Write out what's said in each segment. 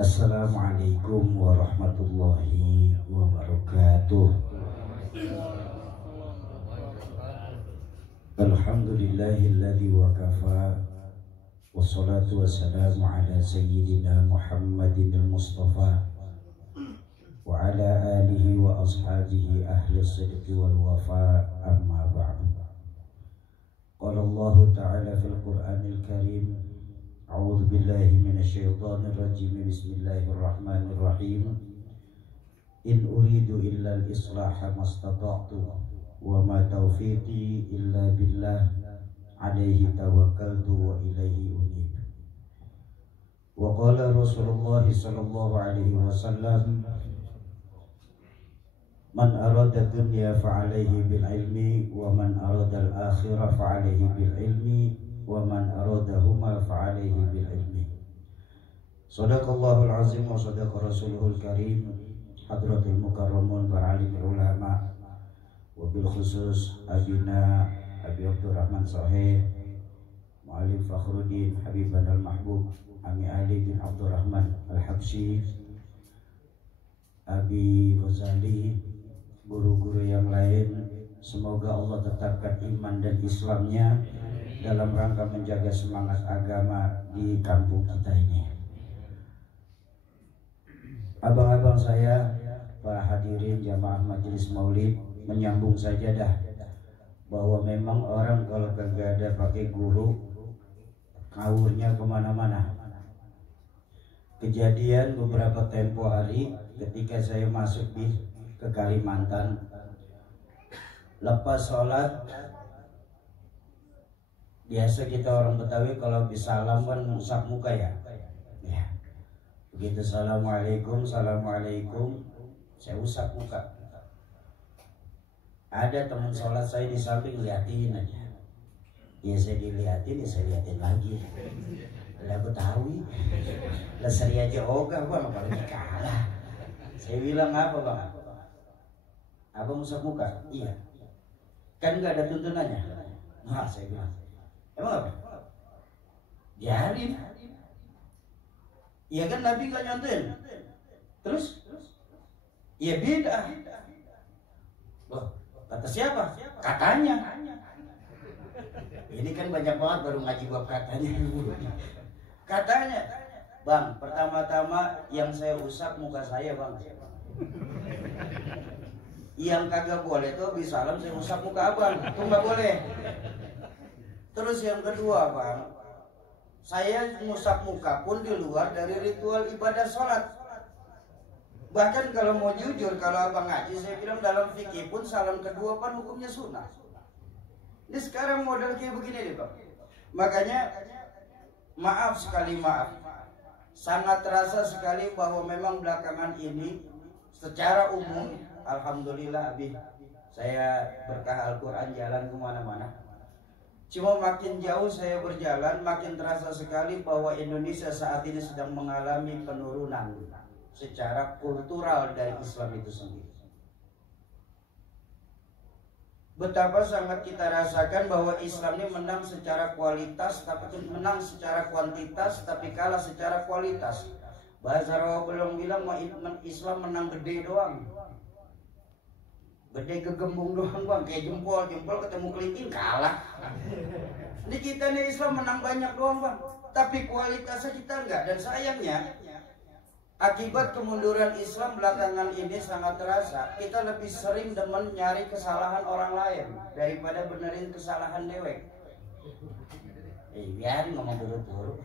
Assalamualaikum warahmatullahi wabarakatuh. Alhamdulillahilladzi wa kafa. Wassalatu wassalamu ala sayyidina Muhammadin al-Mustafa wa ala alihi wa ashabihi ahli sidqi wal wafa, amma ba'du. Qala Allah ta'ala fil Qur'anil Karim, a'udzu billahi minasyaitonir rajim, bismillahirrahmanirrahim. In uridu illa al-islaha mastata'tu wa ma taufiqi illa billah, alaihi tawakkaltu wa ilaihi unib. Wa qala Rasulullah sallallahu alaihi wasallam, man arada dunya fa alaihi bil ilmi wa man arada al akhirah fa alaihi bil ilmi wa man aradahuma fa alaihi bil ilmi. Shadaqallahul azim wa shadaqa rasuluhul karim, hadratul mukarramun para alim ulama, wabil khusus abina Abi Abdurrahman Sahih Mu'alif Fakhruddin Habiban al-Mahbub Ami Ali bin Abdurrahman al-Habsyi, Abi Ghazali, guru-guru yang lain. Semoga Allah tetapkan iman dan Islamnya dalam rangka menjaga semangat agama di kampung kita ini. Abang-abang saya, para hadirin jamaah majelis maulid, menyambung saja dah bahwa memang orang kalau kagak ada pakai guru, ngawurnya kemana-mana. Kejadian beberapa tempo hari ketika saya masuk ke Kalimantan, lepas sholat, biasa kita orang Betawi kalau bisalam kan usap muka ya. Begitu assalamualaikum, saya usap muka. Ada teman sholat saya di samping liatin aja. Ya saya diliatin, ya saya liatin lagi. Lah Betawi, lah seri aja ogah bang, apalagi kalah. Saya bilang apa bang? Abang usap muka? Iya. Kan nggak ada tuntunannya. Nah saya bilang, emang apa? Biarin. Iya kan Nabi nggak nyontain. Terus? Ya beda. Loh, kata siapa? Katanya. Ini kan banyak banget baru ngaji bab katanya. Katanya, bang, pertama-tama yang saya usap muka saya bang. Yang kagak boleh tuh bisalam saya usap muka abang, itu nggak boleh. Terus yang kedua bang, saya ngusap muka pun di luar dari ritual ibadah sholat. Bahkan kalau mau jujur, kalau abang ngaji, saya bilang dalam fikih pun salam kedua kan hukumnya sunnah. Ini sekarang model kayak begini nih bang. Makanya maaf sekali maaf, sangat terasa sekali bahwa memang belakangan ini secara umum, alhamdulillah Abi, saya berkah Al-Quran jalan kemana-mana. Cuma makin jauh saya berjalan, makin terasa sekali bahwa Indonesia saat ini sedang mengalami penurunan secara kultural dari Islam itu sendiri. Betapa sangat kita rasakan bahwa Islam ini menang secara kualitas, tapi menang secara kuantitas, tapi kalah secara kualitas. Bahasa Rawa belum bilang Islam menang gede doang, gede kegembung doang bang, kayak jempol ketemu kelingking kalah. Ini kita nih Islam menang banyak doang bang, tapi kualitasnya kita enggak. Dan sayangnya akibat kemunduran Islam belakangan ini sangat terasa. Kita lebih sering demen nyari kesalahan orang lain daripada benerin kesalahan dewek. Biarin ngomong buru-buru.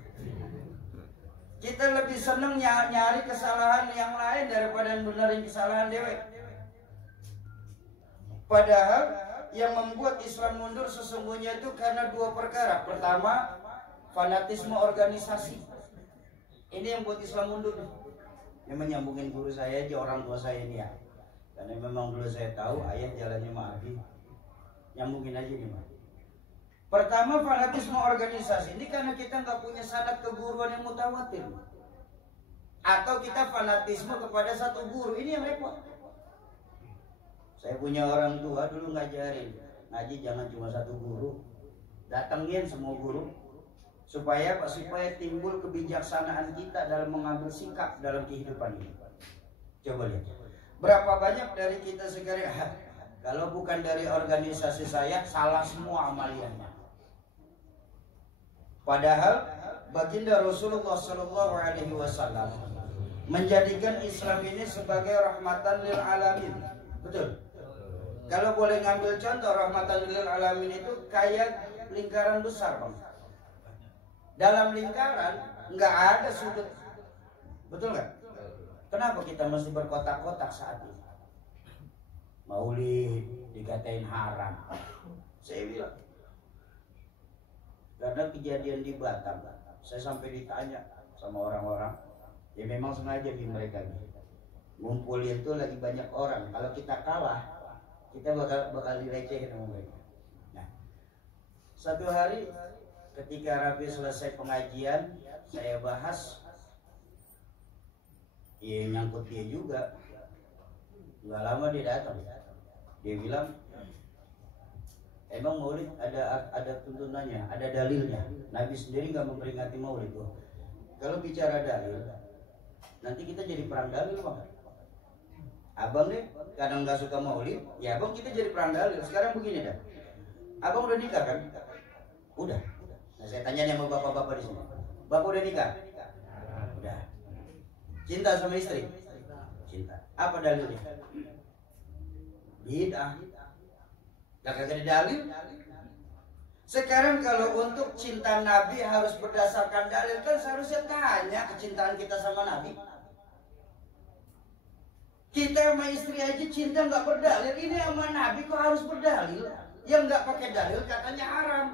Kita lebih seneng nyari kesalahan yang lain daripada benerin kesalahan dewek. Padahal yang membuat Islam mundur sesungguhnya itu karena dua perkara. Pertama, fanatisme organisasi. Ini yang buat Islam mundur. Ini menyambungin guru saya aja, orang tua saya ini ya. Karena memang dulu saya tahu ayah jalannya Abi. Nyambungin aja nih Mas. Pertama, fanatisme organisasi. Ini karena kita nggak punya sanad keguruan yang mutawatir. Atau kita fanatisme kepada satu guru. Ini yang repot. Saya punya orang tua dulu ngajarin, ngaji jangan cuma satu guru, datengin semua guru. Supaya timbul kebijaksanaan kita dalam mengambil sikap dalam kehidupan ini. Coba lihat. Berapa banyak dari kita sekarang, kalau bukan dari organisasi saya, salah semua amaliannya. Padahal baginda Rasulullah SAW menjadikan Islam ini sebagai rahmatan lil alamin. Betul. Kalau boleh ngambil contoh, rahmatan lil alamin itu kayak lingkaran besar, Bang. Dalam lingkaran nggak ada sudut. Betul nggak? Kenapa kita mesti berkotak-kotak saat ini? Maulid dikatain haram. Saya bilang, karena kejadian di Batam, saya sampai ditanya sama orang-orang, ya memang sengaja di mereka gitu. Ngumpul itu lagi banyak orang. Kalau kita kalah, kita bakal dilecehin sama mereka. Nah, satu hari ketika Rabi selesai pengajian, saya bahas, ya nyangkut dia juga. Nggak lama dia datang. Dia bilang, emang Maulid ada tuntunannya, ada dalilnya. Nabi sendiri nggak memperingati Maulid tuh. Kalau bicara dalil, nanti kita jadi perang dalil, Bang. Abang nih kadang nggak suka Maulid, ya Abang kita jadi perang dalil. Sekarang begini dah, Abang udah nikah kan? Udah. Nah saya tanya sama bapak-bapak di sini, Bapak udah nikah? Udah. Cinta sama istri? Cinta. Apa dalilnya? Bid'ah. Kagak ada dalil. Sekarang kalau untuk cinta Nabi harus berdasarkan dalil, kan seharusnya tanya kecintaan kita sama Nabi. Kita sama istri aja cinta nggak berdalil, ini sama Nabi kok harus berdalil? Yang nggak pakai dalil katanya haram.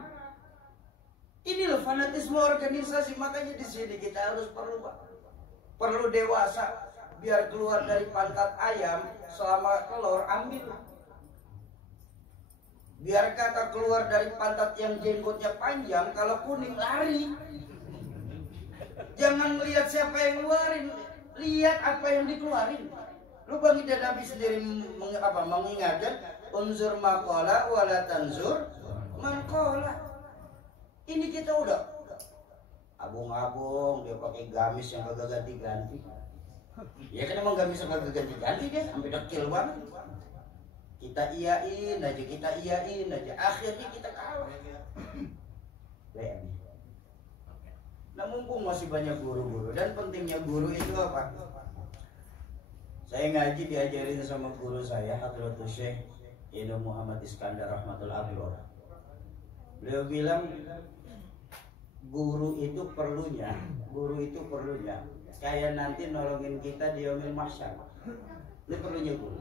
Ini loh fanatisme organisasi. Makanya di sini kita harus perlu dewasa. Biar keluar dari pantat ayam, selama telur ambil. Biar kata keluar dari pantat yang jenggotnya panjang, kalau kuning lari. Jangan melihat siapa yang ngeluarin, lihat apa yang dikeluarin. Lu baginda Nabi sendiri mengingatkan, unzur maqala wala tanzur manqala. Ini kita udah abung-abung, dia pakai gamis yang kagak ganti-ganti. Ya kan emang gamis yang kagak ganti-ganti dia sampai dekil banget. Kita iyain aja, akhirnya kita kalah. Nah mumpung masih banyak guru-guru, dan pentingnya guru itu apa? Saya ngaji diajarin sama guru saya, Hadratus Syekh Ibnu Muhammad Iskandar Rahmatullah Abroh. Beliau bilang guru itu perlunya kayak nanti nolongin kita di yaumil mahsyar. Ini perlunya guru.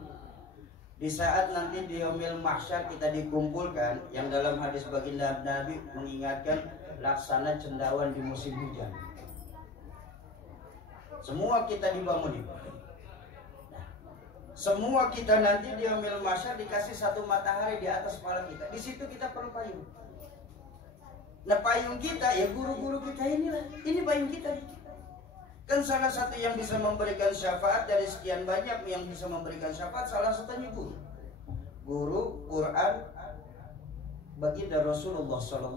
Di saat nanti di yaumil mahsyar kita dikumpulkan, yang dalam hadis baginda Nabi mengingatkan laksana cendawan di musim hujan. Semua kita dibangunin. Semua kita nanti di yaumil mahsyar dikasih satu matahari di atas kepala kita. Di situ kita perlu payung. Nah payung kita ya guru-guru kita inilah. Ini payung kita. Kan salah satu yang bisa memberikan syafaat dari sekian banyak yang bisa memberikan syafaat, salah satunya guru. Guru Quran baginda Rasulullah SAW.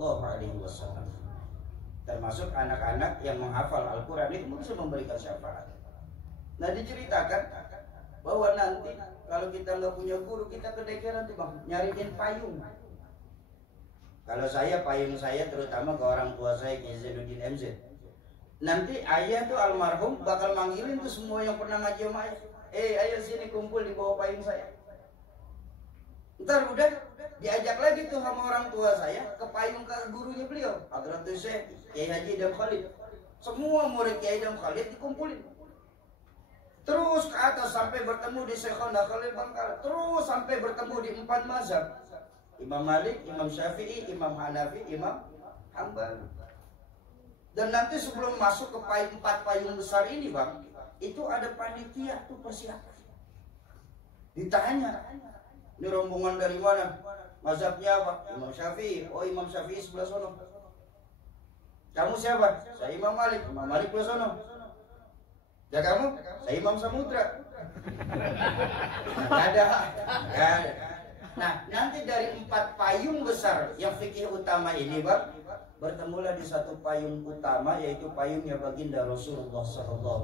Termasuk anak-anak yang menghafal Al-Quran itu bisa memberikan syafaat. Nah diceritakan bahwa nanti kalau kita nggak punya guru, kita kedekeran tuh Bang, nyariin payung. Kalau saya, payung saya terutama ke orang tua saya, Kiai Zainuddin MZ. Nanti ayah tuh almarhum bakal manggilin tuh semua yang pernah ngaji sama ayah. Ayo sini kumpul di bawah payung saya. Ntar udah diajak lagi tuh sama orang tua saya ke payung ke gurunya beliau, Hadratus Syekh Kiai Haji Idham Khalid. Semua murid Kiai Idham Khalid dikumpulin. Terus ke atas sampai bertemu di Syekhona Khalil Bangkal. Terus sampai bertemu di 4 mazhab. Imam Malik, Imam Syafi'i, Imam Hanafi, Imam Hambali. Dan nanti sebelum masuk ke 4 payung besar ini Bang, itu ada panitia tuh persiapan. Ditanya, ini rombongan dari mana? Mazhabnya apa? Imam Syafi'i. Oh Imam Syafi'i sebelah sono. Kamu siapa? Saya Imam Malik. Imam Malik sebelah sono. Ya kamu? Saya Imam Samudra. Gak ada. Nah, nanti dari 4 payung besar yang fikih utama ini, Bang, bertemulah di satu payung utama, yaitu payungnya baginda Rasulullah SAW.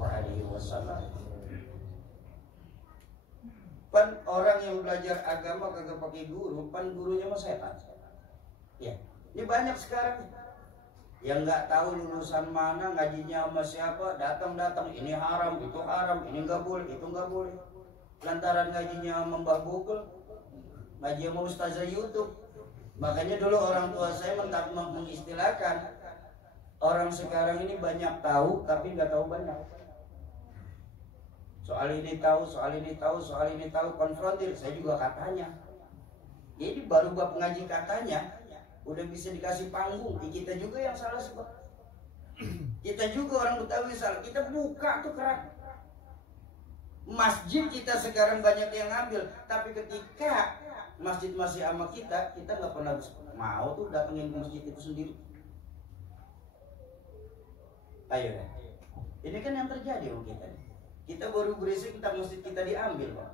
Pan orang yang belajar agama kagak pakai guru, pan gurunya mah setan. Ya, ini banyak sekarang yang nggak tahu lulusan mana, ngajinya sama siapa, datang ini haram, itu haram, ini nggak boleh, itu nggak boleh. Lantaran ngajinya sama Mbah Bukul, ngaji sama ustazah YouTube. Makanya dulu orang tua saya mengistilahkan orang sekarang ini banyak tahu tapi nggak tahu banyak. Soal ini tahu, soal ini tahu, soal ini tahu, konfrontir. Saya juga katanya. Jadi baru bab ngaji katanya udah bisa dikasih panggung. Kita juga yang salah sebab. Kita juga orang Betawi salah. Kita buka tuh keran. Masjid kita sekarang banyak yang ngambil, tapi ketika masjid masih sama kita nggak pernah mau tuh datengin ke masjid itu sendiri. Ayo deh. Ini kan yang terjadi sama kita. Kita baru berisik tentang masjid kita diambil, Pak.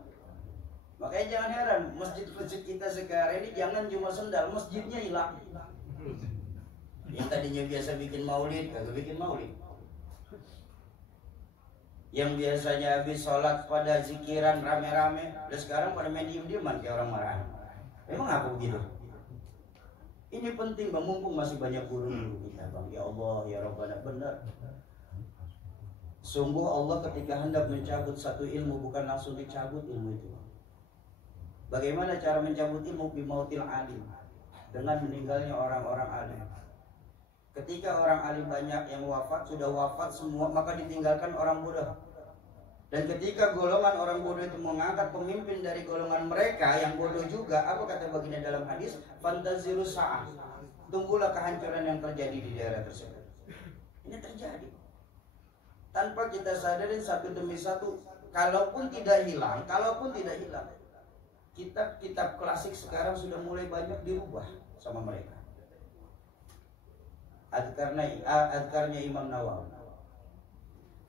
Makanya jangan heran, masjid-masjid kita sekarang ini jangan cuma sendal, masjidnya hilang. Yang tadinya biasa bikin maulid, kagak bikin maulid. Yang biasanya habis sholat pada zikiran rame-rame, dan sekarang pada main diem-dieman kayak orang marah. Emang apa begitu? Ini penting Bang, mumpung masih banyak guru kita, Bang. Ya Allah, ya Rabbana, benar. Sungguh Allah ketika hendak mencabut satu ilmu bukan langsung dicabut ilmu itu. Bagaimana cara mencabut ilmu? Bimautil alim, dengan meninggalnya orang-orang alim. Ketika orang alim banyak yang wafat, sudah wafat semua, maka ditinggalkan orang bodoh. Dan ketika golongan orang bodoh itu mengangkat pemimpin dari golongan mereka yang bodoh juga, apa kata baginda dalam hadis? Fantaziru sa'ah. Tunggulah kehancuran yang terjadi di daerah tersebut. Ini terjadi. Tanpa kita sadarin satu demi satu, kalaupun tidak hilang, kitab-kitab klasik sekarang sudah mulai banyak dirubah sama mereka. Adkarnya Imam Nawawi.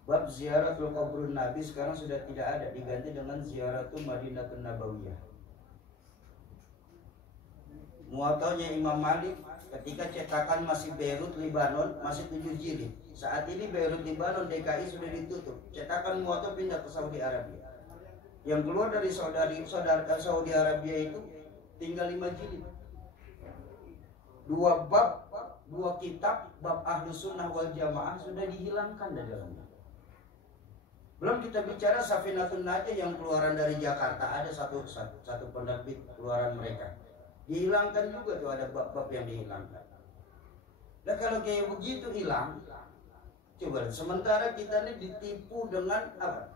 Bab ziaratul kuburun Nabi sekarang sudah tidak ada, diganti dengan ziaratul Madinatun Nabawiyah. Muwatta'nya Imam Malik ketika cetakan masih Beirut, Lebanon, masih 7 jilid. Saat ini Beirut, Lebanon, DKI sudah ditutup. Cetakan Muwatta' pindah ke Saudi Arabia. Yang keluar dari Saudi Arabia itu tinggal 5 jilid. 2 bab, 2 kitab, bab Ahlus Sunnah wal Jamaah sudah dihilangkan dari dalamnya. Belum kita bicara Safinatun Najah yang keluaran dari Jakarta, ada satu penerbit keluaran mereka. Dihilangkan juga tuh, ada bab-bab yang dihilangkan. Nah kalau kayak begitu hilang, coba sementara kita ini ditipu dengan apa?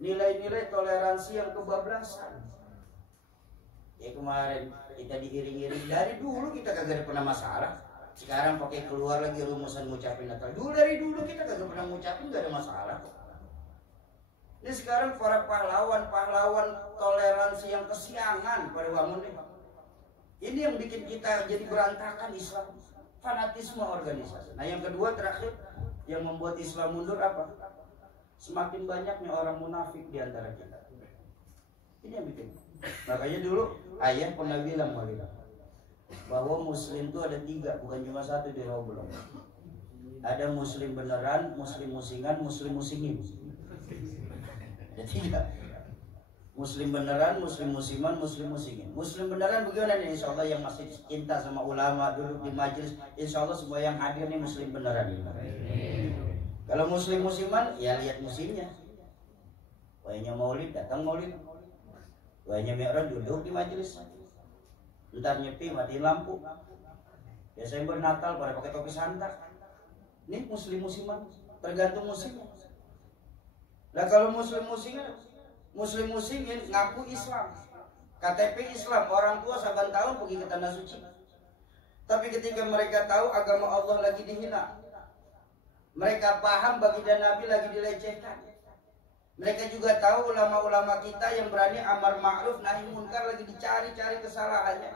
Nilai-nilai toleransi yang kebablasan. Ya kemarin kita diiring-iring, dari dulu kita kagak pernah masalah. Sekarang pakai keluar lagi rumusan ngucapin Natal. Dari dulu kita kagak pernah ngucapin, gak ada masalah. Ini sekarang para pahlawan toleransi yang kesiangan pada bangun nih. Ini yang bikin kita jadi berantakan Islam. Fanatisme organisasi. Nah yang kedua terakhir yang membuat Islam mundur apa? Semakin banyaknya orang munafik di antara kita. Ini yang bikin. Makanya dulu ayah pernah bilang bahwa muslim itu ada 3, bukan cuma 1 di Roblong. Ada muslim beneran, muslim musingan, muslim musingin. Ada 3. Muslim beneran, muslim musiman, muslim musingin. Muslim beneran bagaimana nih? Insya Allah yang masih cinta sama ulama, duduk di majelis, insya Allah semua yang hadir nih muslim beneran. Kalau muslim musiman, ya lihat musimnya. Wahnya maulid, datang maulid. Wahnya mi'raj, duduk di majelis. Ntar nyepi, matiin lampu. Desember Natal pada pakai topi santak. Ini muslim musiman, tergantung musimnya. Nah kalau muslim musingin ngaku Islam, KTP Islam, orang tua saban tahun pergi ke tanah suci. Tapi ketika mereka tahu agama Allah lagi dihina, mereka paham baginda Nabi lagi dilecehkan, mereka juga tahu ulama-ulama kita yang berani amar ma'ruf nahi munkar lagi dicari-cari kesalahannya,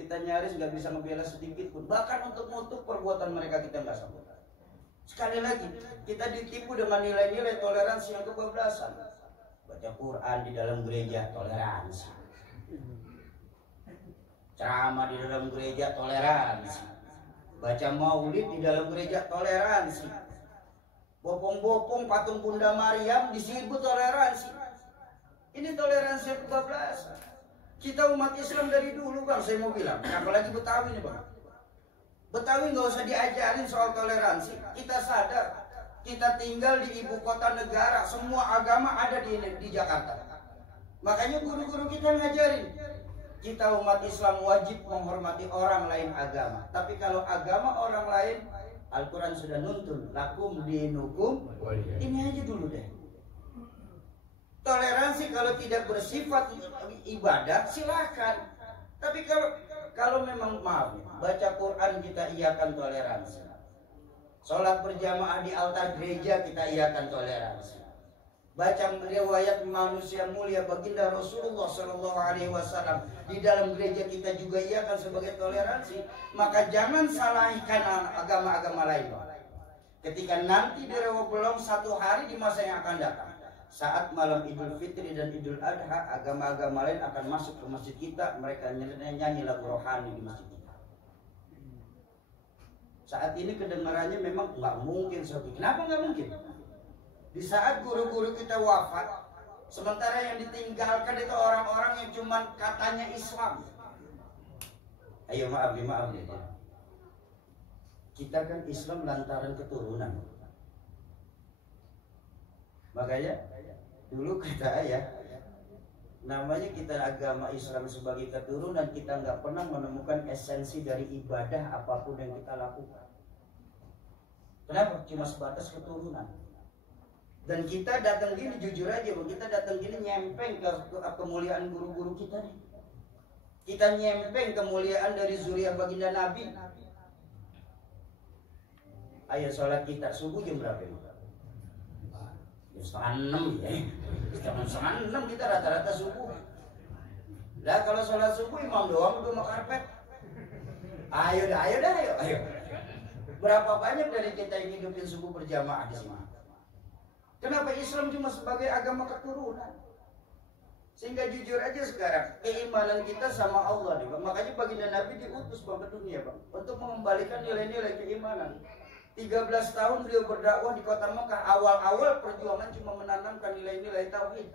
kita nyaris nggak bisa ngebela sedikit pun, bahkan untuk nutup perbuatan mereka kita nggak sanggup. Sekali lagi kita ditipu dengan nilai-nilai toleransi yang kebablasan. Baca Quran di dalam gereja toleransi. Ceramah di dalam gereja toleransi. Baca maulid di dalam gereja toleransi. Bopong-bopong patung Bunda Maryam disebut toleransi. Ini toleransi yang kebablasan. Kita umat Islam dari dulu bang, saya mau bilang, apalagi Betawi nih bang. Betawi nggak usah diajarin soal toleransi. Kita sadar, kita tinggal di ibu kota negara, semua agama ada di Jakarta. Makanya guru-guru kita ngajarin, kita umat Islam wajib menghormati orang lain agama. Tapi kalau agama orang lain, Al-Quran sudah nuntun, lakum dinukum, ini aja dulu deh. Toleransi kalau tidak bersifat ibadah silakan. Tapi kalau memang maaf, baca Quran kita iakan toleransi. Sholat berjamaah di altar gereja kita iakan toleransi. Baca riwayat manusia mulia baginda Rasulullah Shallallahu Alaihi Wasallam di dalam gereja kita juga iakan sebagai toleransi. Maka jangan salahkan agama-agama lain. Ketika nanti di Rawa Belong satu hari di masa yang akan datang, saat malam Idul Fitri dan Idul Adha, agama-agama lain akan masuk ke masjid kita, mereka nyanyi lagu rohani di masjid kita. Saat ini kedengarannya memang nggak mungkin seperti. Kenapa nggak mungkin? Di saat guru-guru kita wafat, sementara yang ditinggalkan itu orang-orang yang cuma katanya Islam. Ayo maaf ya. Kita kan Islam lantaran keturunan. Makanya dulu kata ayah, namanya kita agama Islam sebagai keturunan, kita nggak pernah menemukan esensi dari ibadah apapun yang kita lakukan. Kenapa? Cuma sebatas keturunan. Dan kita datang gini, jujur aja, kita datang gini nyempeng ke kemuliaan guru-guru kita nih. Kita nyempeng kemuliaan dari zuriat baginda Nabi. Ayo sholat kita subuh jam berapa ini? Jam 5:30 ya. Jam 5:30 kita rata-rata subuh. Lah kalau sholat subuh imam doang udah mau karpet. Ayo. Berapa banyak dari kita yang hidupin subuh berjamaah di sini? Kenapa Islam cuma sebagai agama keturunan? Sehingga jujur aja sekarang keimanan kita sama Allah nih, Bang. Makanya baginda Nabi diutus ke dunia, Bang, untuk mengembalikan nilai-nilai keimanan. 13 tahun beliau berdakwah di kota Mekah. Awal-awal perjuangan cuma menanamkan nilai-nilai tauhid,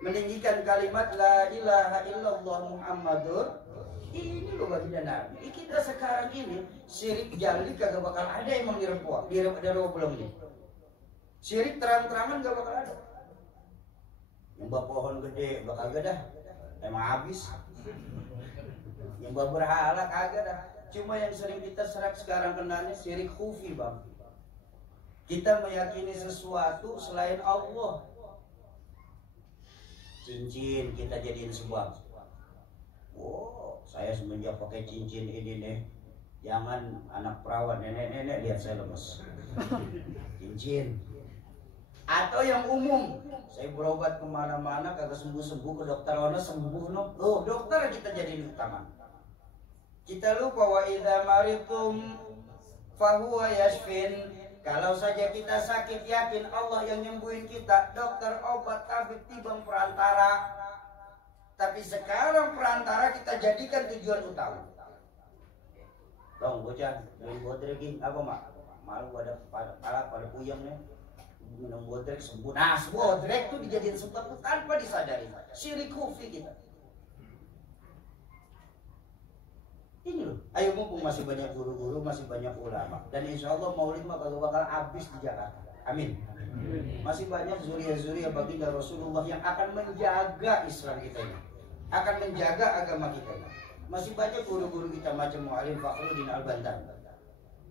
meninggikan kalimat la ilaha illallah Muhammadur. Ini loh baginda Nabi. Kita sekarang ini syirik jali kagak bakal ada yang dirempuh belum nih. Syirik terang-terangan gak bakal ada. Nyembah pohon gede bakal gak dah, emang habis. Nyembah berhala kagak dah. Cuma yang sering kita serak sekarang kenanya syirik khufi, Bang. Kita meyakini sesuatu selain Allah. Cincin kita jadiin sebuah. Wow, saya semenjak pakai cincin ini nih, jangan anak perawan, nenek-nenek lihat saya lemes. Cincin. Atau yang umum, saya berobat kemana-mana kagak sembuh-sembuh, ke dokter ono sembuh no. Oh, dokter kita jadiin utama. Kita lupa wa idza maritum fahuwa yashfin. Kalau saja kita sakit, yakin Allah yang nyembuhin kita. Dokter, obat, tabib, tibang, perantara. Tapi sekarang perantara kita jadikan tujuan utama. Dong, bocah, beli bodregin apa mak? Malu pada puyeng nih. Minum bodrek sembuh. Nah, bodrek itu dijadiin sebab tanpa disadari. Syirik khufi kita. Ini loh. Ayo mumpung masih banyak guru-guru, masih banyak ulama, dan insya Allah maulid mah bakal habis di Jakarta. Amin. Masih banyak zuriya-zuriya baginda Rasulullah yang akan menjaga Islam kita ini, akan menjaga agama kita ini. Masih banyak guru-guru kita macam Mu'alim Fakhruddin Al-Bantan.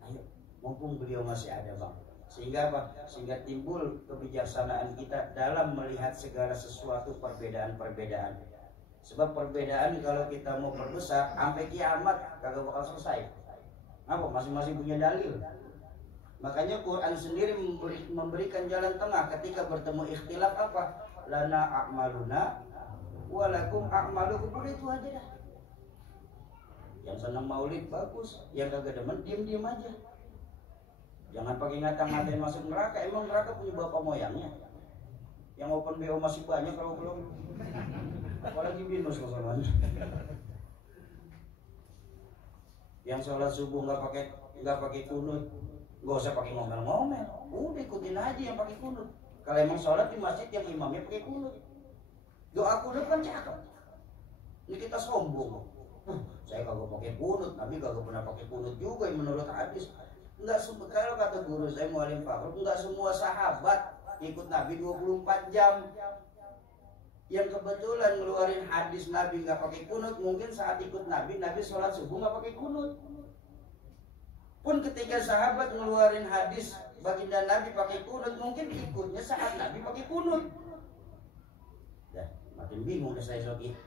Ayo, mumpung beliau masih ada, Bang. Sehingga apa? Sehingga timbul kebijaksanaan kita dalam melihat segala sesuatu perbedaan-perbedaan. Sebab perbedaan kalau kita mau perbesar sampai kiamat kagak bakal selesai. Apa? Masing-masing punya dalil. Makanya Quran sendiri memberikan jalan tengah ketika bertemu ikhtilaf apa? Lana a'maluna walakum a'malukum. Udah itu aja dah. Yang senang maulid bagus, yang kagak demen diam-diam aja. Jangan pakai ngata-ngatain masuk neraka. Emang neraka punya bapak moyangnya? Yang open BO masih banyak kalau belum. Apalagi binus masalahnya. Yang sholat subuh nggak pakai kunut, nggak usah pakai ngomel-ngomel, udah ikutin aja yang pakai kunut. Kalau emang sholat di masjid yang imamnya pakai kunut, doa kunut kan cakep. Ini kita sombong, saya kagak pakai kunut, Nabi kagak pernah pakai kunut juga menurut hadis. Enggak, kalau kata guru saya Mualim Fakhrul, enggak semua sahabat ikut Nabi 24 jam. Yang kebetulan ngeluarin hadis Nabi nggak pakai kunut, mungkin saat ikut Nabi sholat subuh nggak pakai kunut. Pun ketika sahabat ngeluarin hadis baginda Nabi pakai kunut, mungkin ikutnya saat Nabi pakai kunut. Dah, makin bingung deh saya Soki.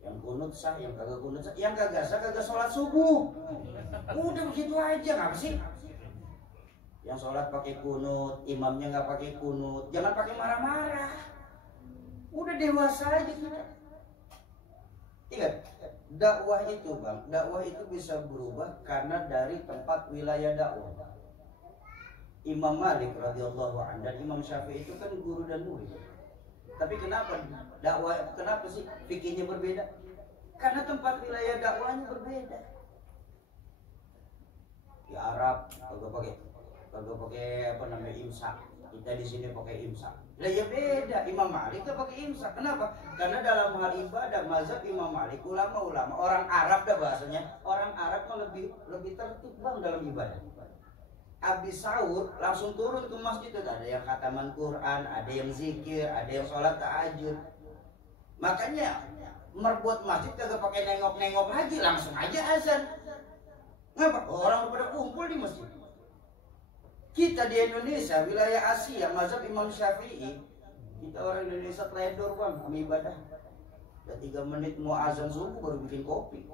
Yang kunut sah, yang kagak kunut sah, yang kagak sah kagak sholat subuh. Udah begitu aja, ngapa sih? Yang sholat pakai kunut, imamnya nggak pakai kunut, jangan pakai marah-marah. Udah dewasa aja kita. Ingat, dakwah itu bang, dakwah itu bisa berubah karena dari tempat wilayah dakwah. Imam Malik radhiyallahu anhu dan Imam Syafi'i itu kan guru dan murid. Tapi kenapa dakwah, kenapa sih fikihnya berbeda? Karena tempat wilayah dakwahnya berbeda. Di Arab kagak pakai apa namanya imsak. Kita di sini pakai imsak. Lah ya beda, Imam Malik tuh pakai imsak. Kenapa? Karena dalam hal ibadah mazhab Imam Malik, ulama-ulama orang Arab dah bahasanya, orang Arab mah lebih tertib bang dalam ibadah. Habis sahur langsung turun ke masjid, ada yang khataman Quran, ada yang zikir, ada yang sholat tahajud. Makanya merbuat masjid kagak pakai nengok-nengok lagi, langsung aja azan. Ngapa? Orang pada kumpul di masjid. Kita di Indonesia, wilayah Asia, mazhab Imam Syafi'i, kita orang Indonesia teledor bang, sama ibadah. Udah 3 menit mau azan subuh baru bikin kopi.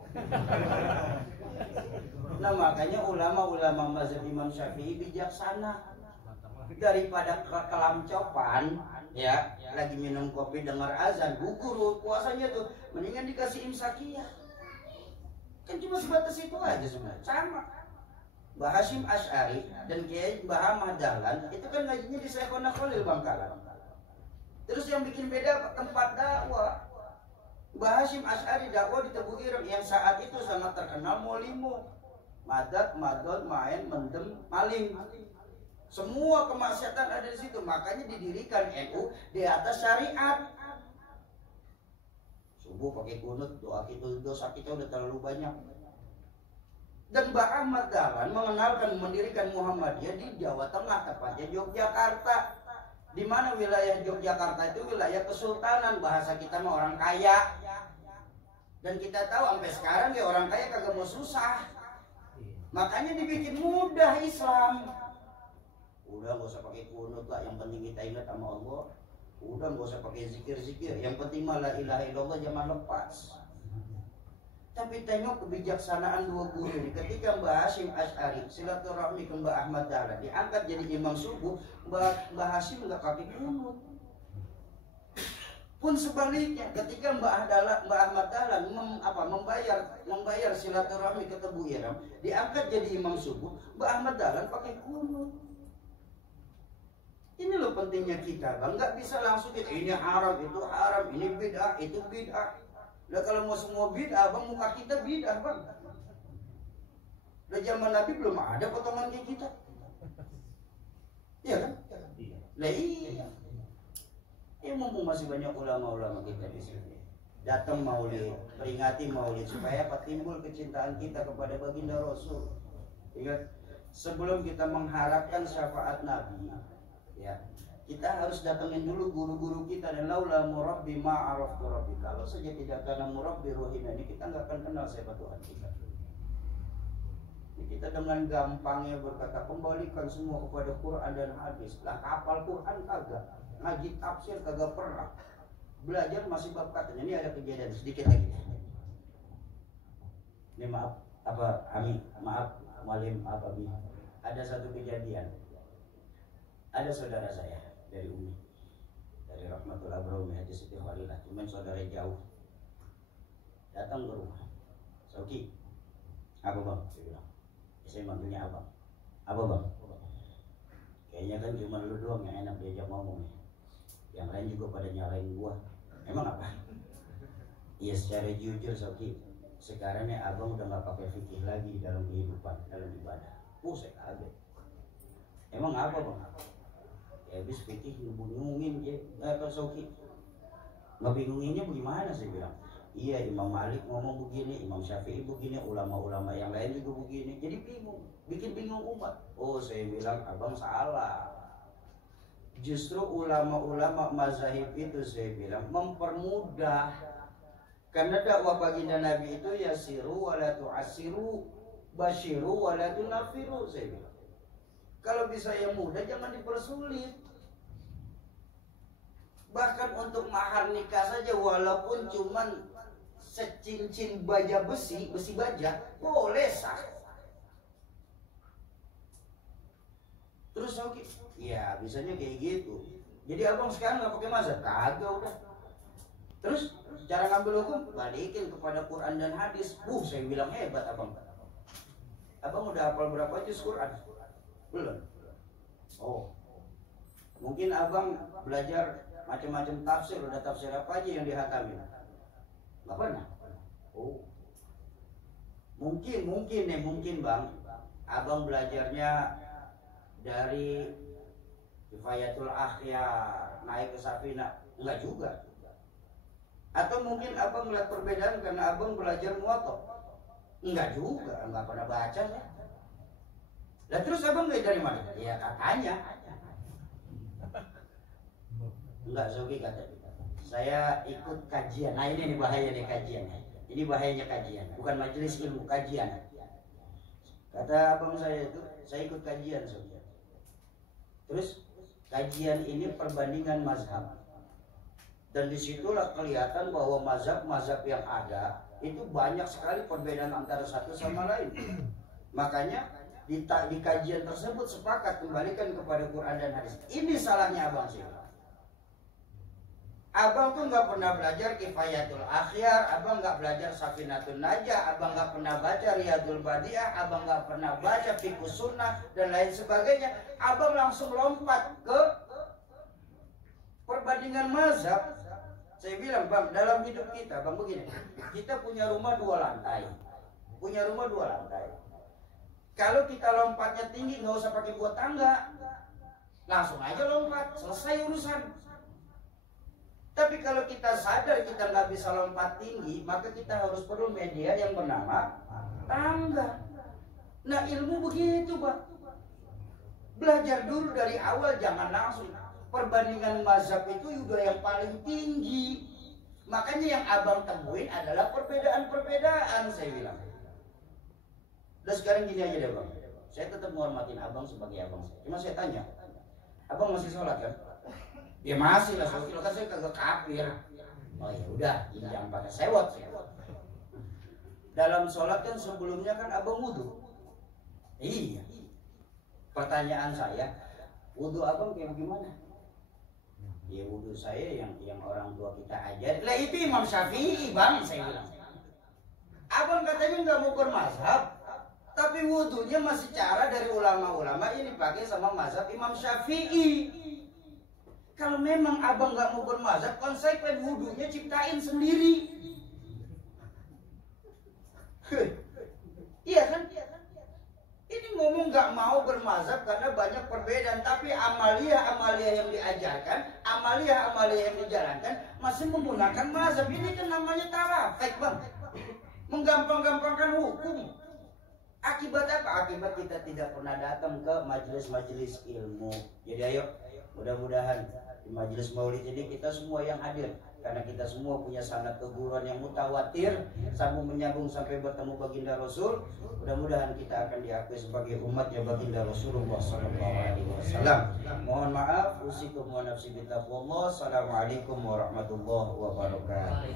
Nah makanya ulama-ulama mazhab Imam Syafi'i bijaksana. Daripada kelamcopan, ya, lagi minum kopi dengar azan, gugur puasanya tuh, mendingan dikasih imsakiyah. Kan cuma sebatas itu aja sebenarnya, sama. Mbah Hashim Asy'ari dan Kiai Mbah Ahmad Dahlan itu kan ngajinya di Syekhona Khalil Bangkalan. Terus yang bikin beda tempat dakwah. Mbah Hashim Asy'ari dakwah di Tebu Ireng yang saat itu sangat terkenal molimo, madat, madon, main, mendem, maling. Semua kemaksiatan ada di situ, makanya didirikan NU di atas syariat. Subuh pakai kunut, doa kita, dosa kita udah terlalu banyak. Dan Mbah Ahmad Dahlan mengenalkan mendirikan Muhammadiyah di Jawa Tengah, tepatnya Yogyakarta. Di mana wilayah Yogyakarta itu wilayah kesultanan, bahasa kita mah orang kaya. Dan kita tahu sampai sekarang ya orang kaya kagak mau susah. Makanya dibikin mudah Islam. Udah nggak usah pakai kunut lah, yang penting kita ingat sama Allah. Udah nggak usah pakai zikir-zikir, yang penting malah la ilaha illallah jangan lepas. Tapi tengok kebijaksanaan dua guru ini. Ketika Mbah Hashim Asy'ari silaturahmi ke Mbah Ahmad Dahlan, diangkat jadi imam subuh, Mbah Hashim nggak pakai kunut. Pun sebaliknya, ketika Mbah Ahmad Dahlan membayar silaturahmi ke Tebu Ireng, diangkat jadi imam subuh, Mbah Ahmad Dahlan pakai kunut. Ini loh pentingnya kita, bang. Nggak bisa langsung kita ini haram, itu haram, ini bid'ah, itu bid'ah. Nah kalau mau semua bid'ah, bang, muka kita bid'ah, bang. Nah zaman Nabi belum ada potongan kayak kita. Iya kan? Nah iya. Ya mumpung masih banyak ulama-ulama kita di sini. Datang maulid, peringati maulid supaya apa? Timbul kecintaan kita kepada baginda Rasul. Ingat, sebelum kita mengharapkan syafaat Nabi, ya, kita harus datangin dulu guru-guru kita. Dan laula murabbi ma'araftu rabbi, kalau saja tidak karena murabbi ruhina ini, kita nggak akan kenal siapa Tuhan kita. Ini kita dengan gampangnya berkata kembalikan semua kepada Quran dan hadis. Lah kapal Quran kagak, ngaji tafsir kagak pernah, belajar masih bab katanya. Ini ada kejadian sedikit lagi. Ini maaf Malim, Abi. Ada satu kejadian. Ada saudara saya dari Umi, dari Rahmatul Abrahmi Haji Siti Khalilah, cuman saudara jauh, datang ke rumah. Soki, apa bang? Saya bilang, saya manggilnya abang. Apa bang? Kayaknya kan cuma lu doang yang enak diajak ngomong ya. Yang lain juga pada nyalain gua. Emang apa? Iya secara jujur Soki, sekarang ya abang udah nggak pakai fikih lagi dalam kehidupan, dalam ibadah. Saya kaget. Emang apa bang? Ya habis fikih ngubungin ya, Pak Soki. Ngebingunginnya bagaimana saya bilang? Iya, Imam Malik ngomong begini, Imam Syafi'i begini, ulama-ulama yang lain juga begini. Jadi bingung, bikin bingung umat. Saya bilang abang salah. Justru ulama-ulama mazhab itu saya bilang mempermudah. Karena dakwah baginda Nabi itu yasiru wala tu'asiru, basyiru wala tunafiru, saya bilang. Kalau bisa yang mudah jangan dipersulit. Bahkan untuk mahar nikah saja walaupun cuman secincin baja besi baja, boleh sah. Terus oke, ya bisanya kayak gitu. Jadi abang sekarang nggak pakai mazhab, kagak udah. Terus cara ngambil hukum balikin kepada Quran dan hadis. Saya bilang hebat abang. Abang udah hafal berapa juz Quran? Belum. Mungkin abang belajar macam-macam tafsir, udah tafsir apa aja yang dihatamin? Nggak pernah. Mungkin bang, abang belajarnya dari Kifayatul Akhyar naik ke Safinah, enggak juga. Atau mungkin abang melihat perbedaan karena abang belajar Muwatta, enggak juga, enggak pernah baca ya. Lah terus abang dari mana? Ya katanya. Enggak, Zoki kata saya ikut kajian. Nah ini nih bahaya nih kajian. Ini bahayanya kajian, bukan majelis ilmu, kajian. Kata abang saya itu, saya ikut kajian Zoki. Terus kajian ini perbandingan mazhab. Dan disitulah kelihatan bahwa mazhab-mazhab yang ada itu banyak sekali perbedaan antara satu sama lain. Makanya di kajian tersebut sepakat kembalikan kepada Quran dan hadis. Ini salahnya abang sih. Abang tuh nggak pernah belajar Kifayatul Akhyar, abang nggak belajar Safinatun Najah, abang nggak pernah baca Riyadul Badiah, abang nggak pernah baca Fiqhus Sunnah dan lain sebagainya. Abang langsung lompat ke perbandingan mazhab. Saya bilang bang, dalam hidup kita bang begini, kita punya rumah 2 lantai, Kalau kita lompatnya tinggi nggak usah pakai buat tangga, langsung aja lompat, selesai urusan. Tapi kalau kita sadar kita nggak bisa lompat tinggi, maka kita harus perlu media yang bernama tangga. Nah ilmu begitu Pak. Belajar dulu dari awal, jangan langsung. Perbandingan mazhab itu juga yang paling tinggi. Makanya yang abang temuin adalah perbedaan-perbedaan, saya bilang. Dan sekarang gini aja deh bang, saya tetap menghormatin abang sebagai abang saya. Cuma saya tanya, abang masih sholat kan? Ya masih lah, soalnya kan saya kagak kafir. Oh ya udah, jangan pakai sewot. Dalam sholat kan sebelumnya kan abang wudhu. Iya. Pertanyaan saya, wudhu abang kayak gimana? Ya wudhu saya yang orang tua kita ajar. Lah itu Imam Syafi'i bang, saya bilang. Abang katanya nggak mau bermazhab, tapi wudhunya masih cara dari ulama-ulama ini pakai sama mazhab Imam Syafi'i. Kalau memang abang nggak mau bermazhab, konsekuen wudhunya ciptain sendiri. Iya kan? Ini ngomong nggak mau bermazhab karena banyak perbedaan, tapi amalia yang diajarkan, amalia yang dijalankan masih menggunakan mazhab. Ini kan namanya tarafek bang, menggampang-gampangkan hukum. Akibat apa? Akibat kita tidak pernah datang ke majelis-majelis ilmu. Jadi ayo, mudah-mudahan di majelis maulid ini kita semua yang hadir, karena kita semua punya sanad keguruan yang mutawatir, sambung menyambung sampai bertemu baginda Rasul. Mudah-mudahan kita akan diakui sebagai umatnya baginda Rasulullah SAW. Mohon maaf, usikum wa nafsi bitaqwallah. Assalamualaikum warahmatullahi wabarakatuh.